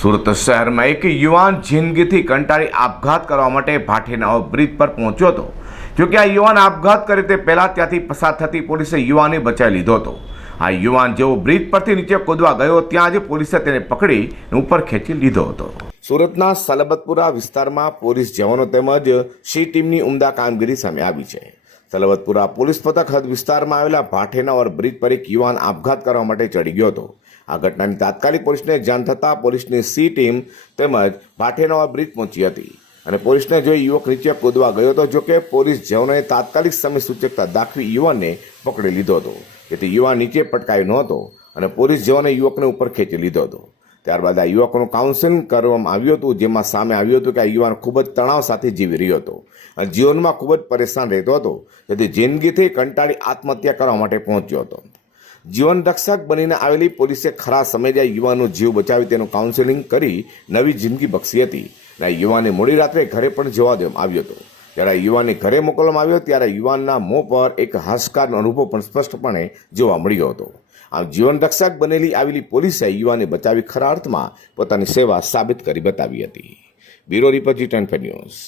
સુરત શહેરમાં એક યુવાન જિંદગીથી કંટાળી આપઘાત કરવા માટે ભાટીના બ્રિજ પર પહોંચ્યો હતો. જોકે આ યુવાન આપઘાત કરે તે પહેલાં ત્યાંથી પસાર થતી પોલીસે યુવાનને બચાવી લીધો હતો. આ યુવાન જેવો બ્રિજ પરથી નીચે કૂદવા ગયો, ત્યાં જ પોલીસે તેને પકડી ઉપર ખેંચી લીધો હતો. સુરતના સલબતપુરા વિસ્તારમાં પોલીસ જવાનો તેમજ સી ટીમની ઉમદા કામગીરી સામે આવી છે. સલબતપુરા પોલીસ મથક હદ વિસ્તારમાં આવેલા ભાઠેનાવર બ્રિજ પર એક યુવાન આપઘાત કરવા માટે ચડી ગયો હતો. આ ઘટનાની તાત્કાલિક પોલીસને જાણ થતાં પોલીસની સી ટીમ તેમજ ભાઠેનાવર બ્રિજ પહોંચી હતી અને પોલીસને જોઈ યુવક નીચે કૂદવા ગયો હતો, જોકે પોલીસ જવાનોએ તાત્કાલિક સમય સૂચકતા દાખવી યુવાનને પકડી લીધો હતો. જેથી યુવાન નીચે પટકાયો નહોતો અને પોલીસ જવાને યુવકને ઉપર ખેંચી લીધો હતો. ત્યારબાદ આ યુવકનું કાઉન્સેલિંગ કરવામાં આવ્યું હતું, જેમાં સામે આવ્યું હતું કે આ યુવાન ખૂબ જ તણાવ સાથે જીવી રહ્યો હતો અને જીવનમાં ખૂબ જ પરેશાન રહેતો હતો. તેથી જિંદગીથી કંટાળી આત્મહત્યા કરવા માટે પહોંચ્યો હતો. જીવન રક્ષક બનીને આવેલી પોલીસે ખરા સમયે યુવાનનો જીવ બચાવી તેનું કાઉન્સેલિંગ કરી નવી જિંદગી બક્ષી હતી. અને આ યુવાને મોડી રાત્રે ઘરે પણ જવા દેવામાં આવ્યો હતો. જ્યારે યુવાનને ઘરે મોકલવામાં આવ્યો, ત્યારે યુવાનના મોં પર એક હાશકારનો અનુભવ પણ સ્પષ્ટપણે જોવા મળ્યો હતો. આમ જીવન રક્ષક બનેલી આવેલી પોલીસે યુવાનને બચાવી ખરા અર્થમાં પોતાની સેવા સાબિત કરી બતાવી હતી. Bureau report G ten news.